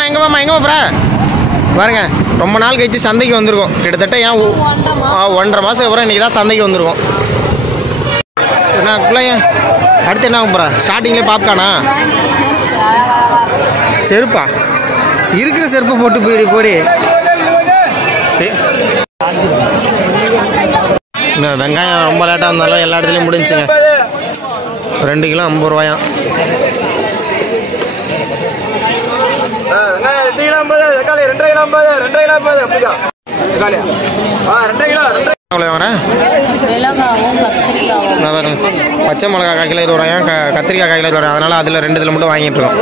எங்கம்மா போற பாருங்க, ரொம்ப நாள் கழிச்சு சந்தைக்கு வந்திருக்கோம். கிட்டத்தட்ட ஏன் 1.5 மாதம் அப்புறம் இன்றைக்கி தான் சந்தைக்கு வந்திருக்கோம். என்ன பிள்ளைங்க அடுத்து என்ன போகிற? ஸ்டார்டிங்லேயே பாப்கானா செருப்பா? இருக்கிற செருப்பு போட்டு போடி. இன்னும் வெங்காயம் ரொம்ப லேட்டாக இருந்தாலும் எல்லா இடத்துலையும் முடிஞ்சுங்க. 2 கிலோ 50 ரூபாயாம். பச்சை மிளகா 1 கிலோ 20 ரூபாயும், கத்திரிக்காய் 1 கிலோ 20 ரூபாய். அதனால அதில் 2 இதில் மட்டும் வாங்கிட்டு இருக்கோம்.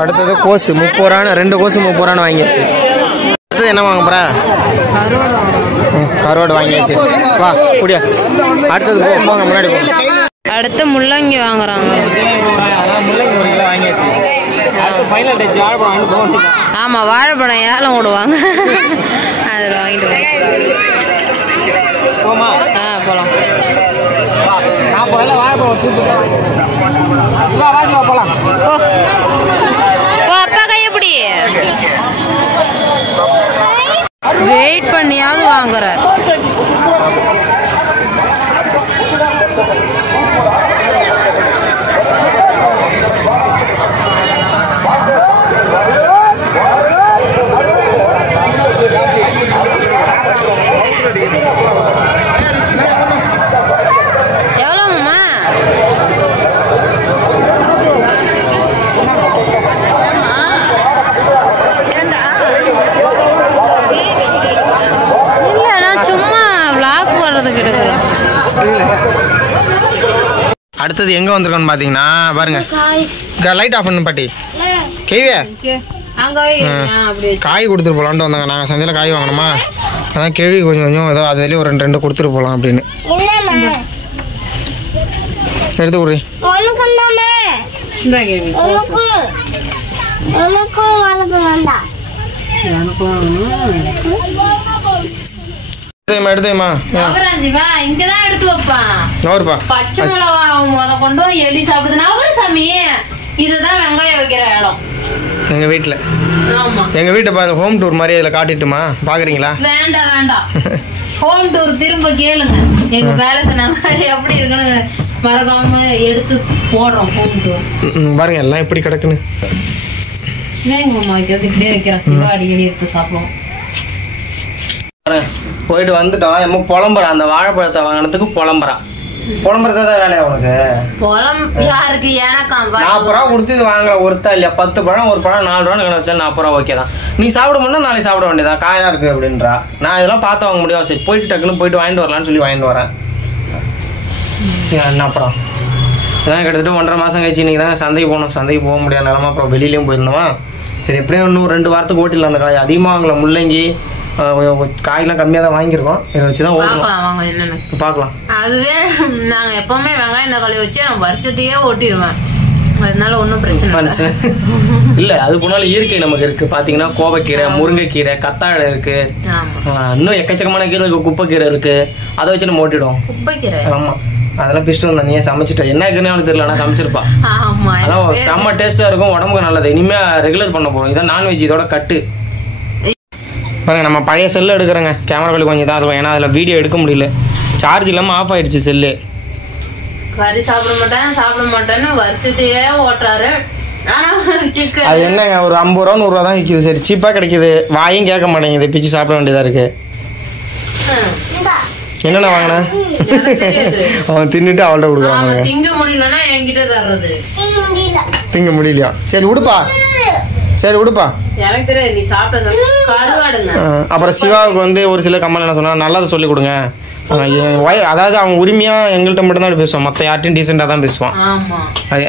அடுத்தது கோஸு 30 ரூபான்னு, 2 கோஸு 30 ரூபான்னு வாங்கிடுச்சு. அடுத்தது என்ன வாங்க போற? கருவாடு வாங்கியாச்சு. வா குடியா. அடுத்தது போங்க, முன்னாடி போங்க. அடுத்து முள்ளங்கி வாங்குறாங்க. ஆமா, வாழைப்பழம் ஏலம் விடுவாங்க. அதில் வாங்கிட்டு போலாம். அப்பா கையப்படி வெயிட் பண்ணியாவது வாங்குற. எவ்வளோம்மா? இல்லை, நான் சும்மா விளாக் போடுறதுக்கு எடுக்கிறேன். அடுத்தது எங்கே வந்திருக்கோன்னு பார்த்தீங்கன்னா பாருங்க, லைட் ஆஃப் பண்ணு பாட்டி. கேவியா காய் கொடுத்துட்டு போகலான்ட்டு வந்தாங்க. நாங்கள் சந்தையில் காய் வாங்கணுமா, அதான் கேள்வி கொஞ்சம் ஏதோ அது வெளியே ஒரு 2 கொடுத்துட்டு போகலாம் அப்படின்னு எடுத்து விட்றி. எடுத்துமா இங்கதான் எடுத்து வைப்பா. பச்சை மிளகா முத கொண்டு எலி சாப்பிடுது. நவரு சாமி, இதுதான் வெங்காயம் வைக்கிற இடம் எங்க வீட்டுல. எங்க வீட்டை பாருங்க, ஹோம் டூர் மாதிரி இதுல காட்டிட்டுமா? பாக்குறீங்களா? வேண்டாம் ஹோம் டூர் திரும்ப கேளுங்க. எங்க பேலன்ஸ் நாங்க எப்படி இருக்குன்னு மறக்காம எடுத்து போடுறோம். ஹோம் டூர் பாருங்க எல்லாம் எப்படி கிடக்குன்னு. மாமா வைக்கிறது இப்படியே வைக்கிறேன். சிவா அடிக்கடி எடுத்து சாப்பிடுவோம். போயிட்டு வந்துட்டோம். எம்ம புலம்புறான், அந்த வாழைப்பழத்தை வாங்கினதுக்கு புலம்புறான். புலம்புறதான் வேலையா உனக்கு? யாருக்கு? எனக்கும் 40 ரூபா கொடுத்து இது வாங்குற ஒருத்தா இல்லையா? 10 பழம், ஒரு பழம் 4 ரூபான்னு வச்சா 40 ரூபா ஓகே தான். நீ சாப்பிட முடியும், நாளைக்கு சாப்பிட வேண்டியதான். காயா இருக்கு அப்படின்றா. நான் இதெல்லாம் பார்த்து வாங்க முடியும். சரி போயிட்டு டக்குன்னு போயிட்டு வாங்கிட்டு வரலான்னு சொல்லி வாங்கிட்டு வரேன். என்ன அப்புறம் இதான் கிட்டத்தட்ட 1.5 மாதம் கழிச்சு இன்னைக்கு தான் சந்தைக்கு போகணும். சந்தைக்கு போக முடியாத நிலமா. அப்புறம் வெளியிலையும் போயிருந்தோமா. சரி எப்படியும் இன்னும் 2 வாரத்துக்கு ஓட்டிடலாம். அந்த காய் அதிகமாக வாங்கல. முள்ளங்கி காயெல்லாம் கம்மியாக தான் வாங்கியிருக்கோம். இதை வச்சு தான் ஓட்டலாம். என்னன்னு பார்க்கலாம். அதுவே நாங்கள் எப்பவுமே வெங்காயம் தக்காளி வச்சு நான் வருஷத்தையே ஓட்டிடுவேன். அதனால ஒன்றும் பிரச்சனை இல்லை. அது போனாலும் இயற்கை நமக்கு இருக்கு. பார்த்தீங்கன்னா கோவைக்கீரை, முருங்கைக்கீரை, கத்தாழை இருக்கு, இன்னும் எக்கச்சக்கமான கீரை இருக்கு, குப்பைக்கீரை இருக்கு. அதை வச்சு நம்ம ஓட்டிடுவோம். குப்பைக்கீரை ஆமாம், அதெல்லாம் பிடிச்சிட்டு வந்தேன். நீ சமைச்சிட்ட என்ன இருக்குன்னு அவனுக்கு தெரியல, ஆனால் சமைச்சிருப்பா. அதான் செம்ம டேஸ்ட்டாக இருக்கும், உடம்புக்கு நல்லது. இனிமேல் ரெகுலர் பண்ண போகிறோம். இதான் நான்வெஜ், இதோட கட்டு. பாருங்க, நம்ம பழைய செல்லு எடுக்கிறோங்க. கேமரா குவாலிட்டி கொஞ்சம் தான் இருக்கும், ஏன்னா அதில் வீடியோ எடுக்க முடியல. சார்ஜ் இல்லாமல் ஆஃப் ஆயிடுச்சு செல்லு. கறி சாப்பிட மாட்டேன்னு வருஷத்தையே ஓட்டுறாரு. அது என்னங்க, ஒரு 50 ரூபா 100 ரூபா தான் விற்கிது. சரி சீப்பாக கிடைக்கிது, வாயும் கேட்க மாட்டேங்குது, பிச்சு சாப்பிட வேண்டியதாக இருக்கு. என்னென்ன வாங்கினேன் அவன் தின்னுட்டு அவள்கிட்ட கொடுக்குறாங்க. திங்க முடியலையா? சரி விடுப்பா, சரி விடுப்பா. அப்புறம் சிவாவுக்கு வந்து ஒரு சில கமெண்ட் என்ன சொன்னா, நல்லதை சொல்லி கொடுங்க. அதாவது அவன் உரிமையா எங்கள்கிட்ட மட்டும் தான் பேசுவான், மற்ற யார்ட்டையும் டீசெண்டா தான் பேசுவான்.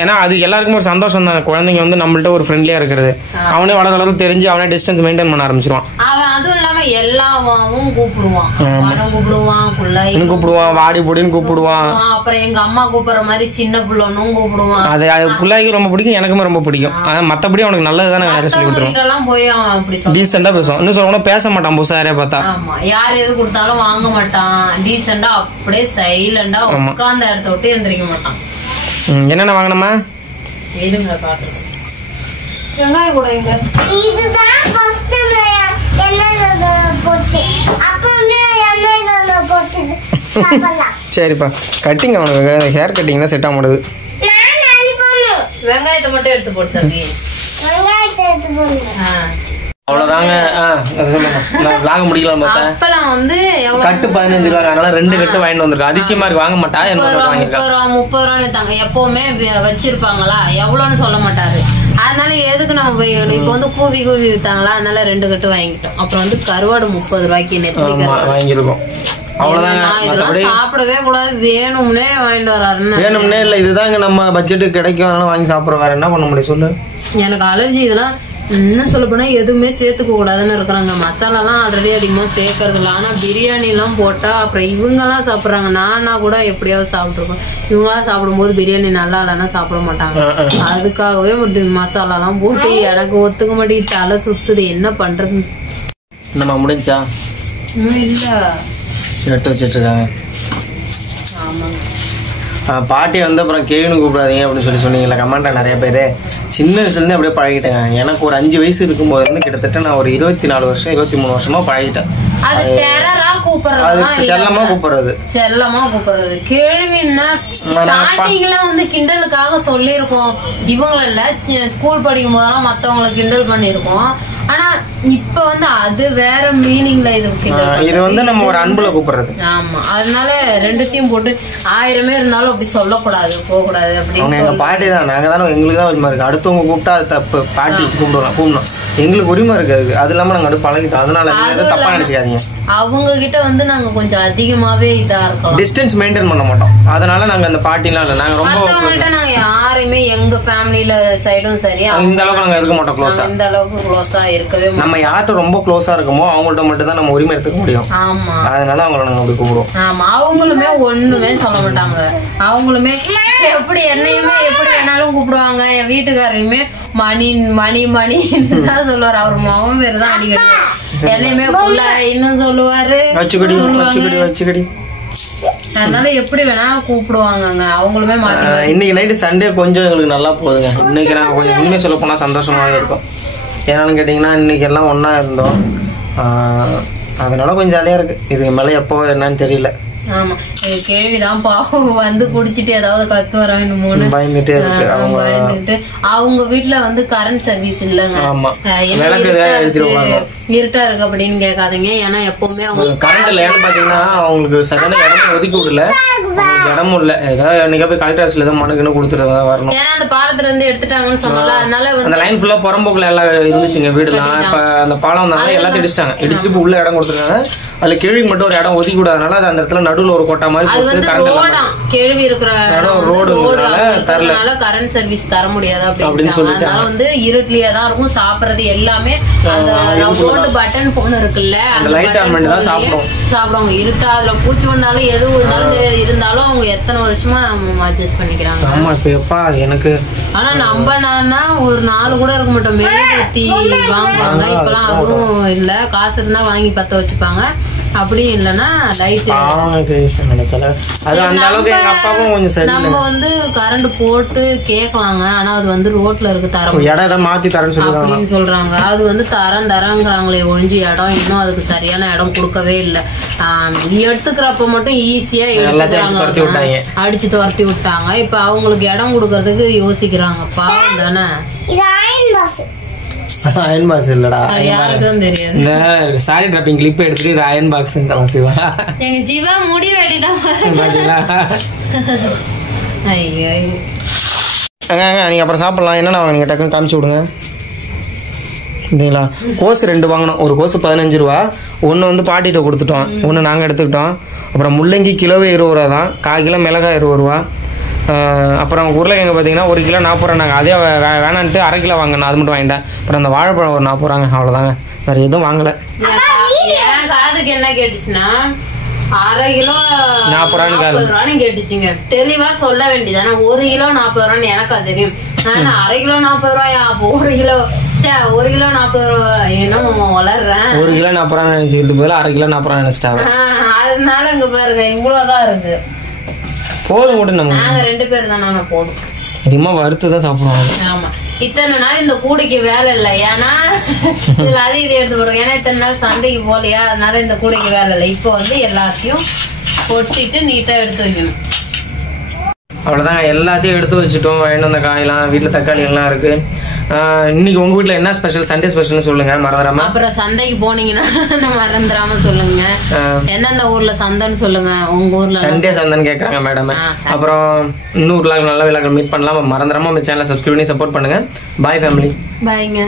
ஏன்னா அது எல்லாருக்குமே ஒரு சந்தோஷம் தான். குழந்தைங்க வந்து நம்மள்ட்ட ஒரு ஃப்ரெண்ட்லியா இருக்கிறது. அவனே வளர்ந்து தெரிஞ்சு அவனே டிஸ்டன்ஸ் மெயின்டைன் பண்ண ஆரம்பிச்சிருவான். அதுவும் இல்லாம எல்லாவும் கூப்பிடுவான், வாடி பொடின்னு கூப்பிடுவான். அப்புறம் எங்க அம்மா கூப்பிடுற மாதிரி சின்ன பிள்ளைன்னு கூப்பிடுவான். அது பிள்ளைக்கு ரொம்ப பிடிக்கும், எனக்குமே ரொம்ப பிடிக்கும். மத்தபடி அவனுக்கு நல்லதுதானே நிறைய சொல்லி கொடுத்துருவான். டீசெண்டா பேசுவான். இன்னும் சொல்லணும் பேச மாட்டான். புதுசா யாரையா பார்த்தா யார் எது கொடுத்தாலும் வாங்க மாட்டான். டீசெண்டா அப்படியே சைலண்டா உட்கார்ந்த இடத்த விட்டு எந்திரிக்க மாட்டான். என்னென்ன வாங்கினமா? வெங்காயம் கூட எங்க இதுதான் ஃபர்ஸ்ட் எண்ணெய் போட்டு அப்புறம் எண்ணெய் போட்டு சாப்பிடலாம். சரிப்பா கட்டிங் அவனுக்கு ஹேர் கட்டிங் தான் செட் ஆக மாட்டேது. நான் அழிப்பேன். வெங்காயத்தை மட்டும் எடுத்து போடு சங்கி. வெங்காயத்தை எடுத்து போடுங்க. அவ்வளவுதாங்க. நான் vlog முடிக்கலாம் பார்த்தேன். அப்பலாம் வந்து எவ்வளவு கட்டு 15 ரூபா, அதனால 2 கட்டு வாங்கிட்டு வந்திருக்கோம். அதிசயமா இருக்கு, வாங்க மாட்டா. 30 ரூபான்னு தாங்க எப்பவுமே வச்சிருப்பாங்களா, எவ்வளவுன்னு சொல்ல மாட்டாரு. அதனால எதுக்கு நம்ம போய் இப்ப வந்து கூவி வித்தாங்களா, அதனால 2 கட்டு வாங்கிட்டோம். அப்புறம் வந்து கருவாடு 30 ரூபாய்க்கு நெத்திலி வாங்கிருக்கோம். இதெல்லாம் சாப்பிடவே கூடாது, வேணும்னே வாங்கிட்டு வராருன்னு. வேணும்னே இல்ல, இதுதாங்க நம்ம பட்ஜெட்டுக்கு கிடைக்கும், அதனால வாங்கி சாப்பிடுறோம். வேற என்ன பண்ண முடியும் சொல்லு. எனக்கு அலர்ஜி. இதெல்லாம் இன்னும் சொல்ல போனா எதுவுமே சேர்த்துக்க கூடாதுன்னு இருக்கிறாங்க. மசாலாலாம் ஆல்ரெடி அதிகமா சேர்க்கறது இல்லை. ஆனா பிரியாணி எல்லாம் போட்டா அப்புறம் இவங்க எல்லாம் சாப்பிடுறாங்க. நானா கூட எப்படியாவது சாப்பிட்டுருக்கோம். இவங்களாம் சாப்பிடும்போது பிரியாணி நல்லா இல்லைன்னா சாப்பிட மாட்டாங்க. அதுக்காகவே மசாலாலாம் போட்டு எனக்கு ஒத்துக்க மாட்டேங்குது, தலை சுத்துது, என்ன பண்றது. நம்ம முடிஞ்சா இல்ல எடுத்து வச்சிட்டு இருக்காங்க. ஆமாங்க. பாட்டி வந்து அப்புறம் கேள்வின்னு கூப்பிடாதீங்க அப்படின்னு சொன்னீங்களா கமெண்ட்ல நிறைய பேர். சின்ன வயசுலேருந்து அப்படியே பழகிட்டேங்க. எனக்கு ஒரு 5 வயசு இருக்கும்போது இருந்து கிட்டத்தட்ட நான் ஒரு 24 வருஷம் 23 வருஷமா பழகிட்டேன். அது டெரரா கூப்பிடுறது, செல்லமா கூப்பிடுறது, செல்லமா கூப்பிடுறது. கேள்வின்னா ஸ்டார்டிங்ல வந்து கிண்டலுக்காக சொல்லியிருக்கோம். இவங்கள ஸ்கூல் படிக்கும் போதெல்லாம் மத்தவங்களை கிண்டல் பண்ணிருக்கோம். ஆனா இப்ப வந்து அது வேற மீனிங்ல இது வந்து நம்ம ஒரு அன்புல கூப்பிடுறது. ஆமா, அதனால 2த்தையும் போட்டு 1000 இருந்தாலும் அப்படி சொல்லக்கூடாது, போக கூடாது அப்படின்னு. எங்க பாட்டி தான், நாங்க தானே, எங்களுக்கு தான் உரிமை இருக்கு. அடுத்தவங்க கூப்பிட்டா அது தப்பு. பாட்டி கூப்பிடணும், எங்களுக்கு உரிமை இருக்கு அதுக்கு. அது இல்லாம நாங்க அடுத்து பழகிட்டோம். அதனால தப்பா நினைச்சுக்காதீங்க. அவங்க கிட்ட வந்து நாங்க கொஞ்சம் அதிகமாவே இதா இருக்கோம், டிஸ்டன்ஸ் மெயின்டைன் பண்ண மாட்டோம். அதனால நாங்க அந்த பாட்டிலாம் இல்ல, நாங்க ரொம்ப நாங்க யாரையுமே எங்க ஃபேமிலில சைடும் சரி இந்த அளவுக்கு நாங்க இருக்க மாட்டோம். க்ளோஸா இந்த அளவுக்கு க்ளோஸா இருக்கவே மாட்டோம். நம்ம யார்கிட்ட ரொம்ப க்ளோஸா இருக்கமோ அவங்கள்ட்ட மட்டும் தான் நம்ம உரிமை எடுத்துக்க முடியும். ஆமா, அதனால அவங்கள நாங்க அப்படி கூப்பிடுவோம். ஆமா, அவங்களுமே ஒண்ணுமே சொல்ல மாட்டாங்க. அவங்களுமே எப்படி என்னையுமே எப்படி வேணாலும் கூப்பிடுவாங்க. என் வீட்டுக்காரையுமே மணி மணி மணின்னு தான் சொல்லுவாரு. அவர் மாமன் பேர் தான் அடிக்கடி. என்னையுமே புள்ள இன்னும் சொல்லுவாரு, வச்சுக்கடி. அதனால எப்படி வேணா கூப்பிடுவாங்க. அவங்களுமே மாத்தி. இன்னைக்கு நைட்டு சண்டே கொஞ்சம் எங்களுக்கு நல்லா போகுதுங்க. இன்னைக்கு நாங்க கொஞ்சம் உண்மையை சொல்ல போனா சந்தோஷமாவே இருக்கும். ஏன்னு கேட்டீங்கன்னா இன்னைக்கு எல்லாம் ஒன்னா இருந்தோம். அதனால கொஞ்சம் ஜாலியா இருக்கு. இதுக்கு மேல எப்போ என்னன்னு தெரியல. ஆமா, கேள்விதான் பாவம் வந்து குடிச்சிட்டு ஏதாவது கத்து வரான்னு பயந்துட்டே இருக்கு. பயந்துட்டு அவங்க வீட்டுல வந்து கரண்ட் சர்வீஸ் இல்லங்க. இருட்டா இருக்கு அப்படின்னு கேட்காதீங்க. ஏன்னா எப்பவுமே அவங்க கரண்ட் இல்ல. ஏன்னு பாத்தீங்கன்னா அவங்களுக்கு சரியான இடம் ஒதுக்கி விடல, இடமும் இல்ல. ஏதாவது இன்னைக்கு போய் கலெக்டர் ஆஃபீஸ்ல ஏதாவது மனுக்குன்னு கொடுத்துட்டு வரணும். ஏன்னா அந்த பாலத்துல இருந்து எடுத்துட்டாங்கன்னு சொன்னால, அதனால அந்த லைன் ஃபுல்லா புறம்போக்குல எல்லாம் இருந்துச்சுங்க வீடுலாம். இப்ப அந்த பாலம் வந்தாங்க, எல்லாத்தையும் இடிச்சிட்டாங்க. இடிச்சுட்டு உள்ள இடம் கொடுத்துருக்காங்க. அதுல கேள்விக்கு மட்டும் ஒரு இடம் ஒதுக்கி விடாதனால அது அந்த இடத்துல நடுவுல ஒரு கோட்டா மாதிரி கேள்வி இருக்கிற ரோடுனால கரண்ட் சர்வீஸ் தர முடியாது அப்படின்னு சொல்லிட்டு. அதனால வந்து இருட்டுலயே தான் இருக்கும். சாப்பிடுறது எல்லாமே அந்த ரோடு பட்டன் போன் இருக்குல்ல, அந்த லைட் ஆன் பண்ணி தான் சாப்பிடுவாங்க. இருட்டா அதுல பூச்சி விழுந்தாலும் எது விழுந்தாலும் தெரியாது. இருந்தாலும் அவங்க எத்தனை வருஷமா அட்ஜஸ்ட் பண்ணிக்கிறாங்க. ஆமா, இப்ப எப்பா எனக்கு ஆனா நம்பனா ஒரு 4 கூட இருக்க மாட்டோம். மெழுகுவர்த்தி வாங்குவாங்க. இப்பெல்லாம் அதுவும் இல்ல. காசு இருந்தா வாங்கி பத்த வச்சுப்பாங்க. அப்படி இல்லன்னா லைட். நம்ம வந்து கரண்ட் போட்டு கேட்கலாங்க. ஆனா அது வந்து ரோட்ல இருக்கு, தரம் மாத்தி தரேன்னு அப்படின்னு சொல்றாங்க. அது வந்து தரங்கிறாங்களே ஒழிஞ்சு இடம் இன்னும் அதுக்கு சரியான இடம் கொடுக்கவே இல்லை. எடுத்துக்கிறப்ப மட்டும் ஈஸியா எடுத்துக்கிறாங்க, அடிச்சு துரத்தி விட்டாங்க. இப்ப அவங்களுக்கு இடம் கொடுக்கறதுக்கு யோசிக்கிறாங்க. பாவம் தானே. அயன் பாக்ஸ் இல்லடா, யாருக்கும் தெரியாது. இந்த சாரி டிராப்பிங் கிளிப் எடுத்துட்டு இது அயன் பாக்ஸ் சிவா. எங்க சிவா முடி வெட்டிட்டா. ஐயோ, நீங்க அப்புறம் சாப்பிடலாம். என்னன்னா நீங்க டக்குன்னு காமிச்சு விடுங்க. சரிங்களா? கோஸ் 2 வாங்கணும். ஒரு கோஸ் 15 ரூபா. ஒன்று வந்து பாட்டிகிட்ட கொடுத்துட்டோம், ஒன்று நாங்கள் எடுத்துக்கிட்டோம். அப்புறம் முள்ளங்கி கிலோவே 20 ரூபா தான். 1/4 கிலோ மிளகாய் 20 ரூபா. அப்புறம் உருளைக்கிழங்கு பார்த்தீங்கன்னா 1 கிலோ 40 ரூபா. நாங்கள் அதே வேணான்ட்டு 1/2 கிலோ வாங்கினேன், அது மட்டும் வாங்கிட்டேன். அப்புறம் அந்த வாழைப்பழம் ஒரு 40 ரூபாங்க, அவ்வளோதாங்க. வேறு எதுவும் வாங்கலை. காதுக்கு என்ன கேட்டுச்சுன்னா 1/2 கிலோ 40 ரூபான்னு கேட்டுச்சுங்க. தெளிவா சொல்ல வேண்டியதானே. 1 கிலோ 40 ரூபான்னு எனக்கா தெரியும். நான் 1/2 கிலோ 40 ரூபாயா? அப்போ 1 கிலோ 40 ரூபா என்னமோ வளர்றேன். 1 கிலோ 40 ரூபா நினைச்சுக்கிட்டு போயில 1/2 கிலோ 40 ரூபா நினைச்சிட்டாங்க. அதனால இங்க பாருங்க இவ்வளவுதான் இருக்கு. போதும் கூட. நாங்க 2 பேர் தானே, போதும். அதிகமா வறுத்து தான் சாப்பிடுவாங்க. ஆமா, இத்தனை நாள் இந்த கூடைக்கு வேலை இல்லை, ஏன்னா இதுல அது இது எடுத்து போடுறோம். ஏன்னா இத்தனை நாள் சந்தைக்கு போகலையா, அதனால இந்த கூடைக்கு வேலை இல்லை. இப்போ வந்து எல்லாத்தையும் கொட்டிட்டு நீட்டா எடுத்து வைக்கணும். அவ்வளோதாங்க, எல்லாத்தையும் எடுத்து வச்சுட்டோம். வாங்கிட்டு வந்த காயெல்லாம் வீட்டில் தக்காளி எல்லாம் இருக்கு. இன்னைக்கு உங்க வீட்டுல என்ன ஸ்பெஷல், சண்டே ஸ்பெஷல்னு சொல்லுங்க மறந்துடாம. அப்புறம் சந்தைக்கு போனீங்கன்னா மறந்துடாம சொல்லுங்க, எந்தெந்த ஊர்ல சந்தைன்னு சொல்லுங்க. உங்க ஊர்ல சண்டே சந்தைன்னு கேட்கறாங்க மேடம். அப்புறம் இன்னொரு நல்ல விழாக்கள் மீட் பண்ணலாம். மறந்துடாம நம்ம சேனலை சப்ஸ்கிரைப் பண்ணி சப்போர்ட் பண்ணுங்க. பாய் ஃபேமிலி. பாய்ங்க.